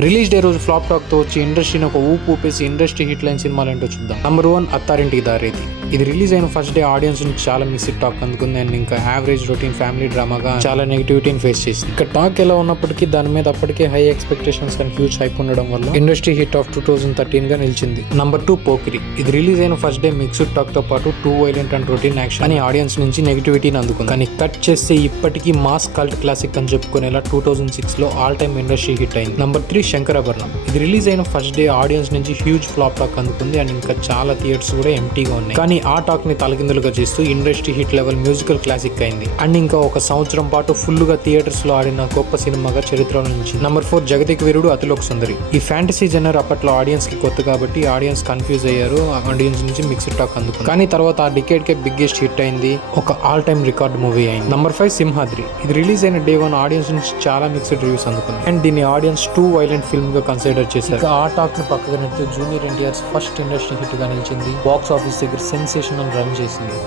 Release day రోజు flop talk తో వచ్చి ఇండస్ట్రీని ఒక ఊపు ఊపేసి ఇండస్ట్రీ హిట్ లైన్ సినిమాలు ఏంటో చూద్దాం. నంబర్ 1 అత్తారింటికి దారేది. ఇది రిలీజ్ అయిన ఫస్ట్ డే ఆడియన్స్ నుంచి చాలా మిక్స్డ్ టాక్ అందుకుంది అండ్ ఇంకా యావరేజ్ రొటీన్ ఫ్యామిలీ డ్రామాగా చాలా నెగిటివిటీని ఫేస్ చేసింది. ఇక్కడ టాక్ ఎలా ఉన్నప్పటికీ దాని మీద అప్పటికే high expectations and huge hype ఉండడం వల్ల ఇండస్ట్రీ హిట్ ఆఫ్ 2013 గా నిలిచింది. నంబర్ 2 పోకిరి. ఇది రిలీజ్ అయిన ఫస్ట్ డే మిక్స్డ్ టాక్ తో పాటు two violent and routine action అని ఆడియన్స్ నుంచి నెగిటివిటీని అందుకుంది. కానీ కట్ చేస్తే ఇప్పటికీ మాస్ కల్ట్ క్లాసిక్ అని చెప్పుకునేలా 2006 లో ఆల్ టైమ్ ఇండస్ట్రీ హిట్ అయింది. నంబర్ 3 శంకరాభరణం. ఇది రిలీజ్ అయిన ఫస్ట్ డే ఆడియన్స్ నుంచి హ్యూజ్ ఫ్లాప్ టాక్ అందుకుంది అండ్ ఇంకా చాలా థియేటర్స్ కూడా ఎంటీగా ఉన్నాయి. కానీ ఆ టాక్ ని తలకిందులుగా చేస్తూ industry hit level musical classic అయింది అండ్ ఇంకా ఒక సంవత్సరం పాటు ఫుల్ గా థియేటర్స్ లో ఆడిన గొప్ప సినిమాగా చరిత్రలో నుంచి. నంబర్ 4 జగతికి వీరుడు అతిలోక సుందరి. ఈ ఫ్యాంటసీ జనర్ అప్పట్లో ఆడియన్స్ కి కొత్త కాబట్టి ఆడియన్స్ కన్ఫ్యూజ్ అయ్యారు, ఆడియన్స్ నుంచి మిక్స్డ్ టాక్ అందుకుంది. కానీ తర్వాత ఆ డికేడ్ కే బిగ్గెస్ట్ హిట్ అయింది, ఒక ఆల్ టైమ్ రికార్డ్ మూవీ అయింది. నంబర్ 5 సింహాద్రి. ఇది రిలీజ్ అయిన డే 1 ఆడియన్స్ నుంచి చాలా మిక్స్డ్ రివ్యూస్ అందుకుంది అండ్ దీన్ని ఆడియన్స్ టూ వైలెంట్ ఫిల్మ్ గా కన్సిడర్ చేశారు. ఆ టాక్ ని పక్కగా నెడితే junior NTR first industry hit గా నిలిచింది, బాక్స్ ఆఫీస్ దగ్గర సెన్సేషనల్ రన్ చేసింది.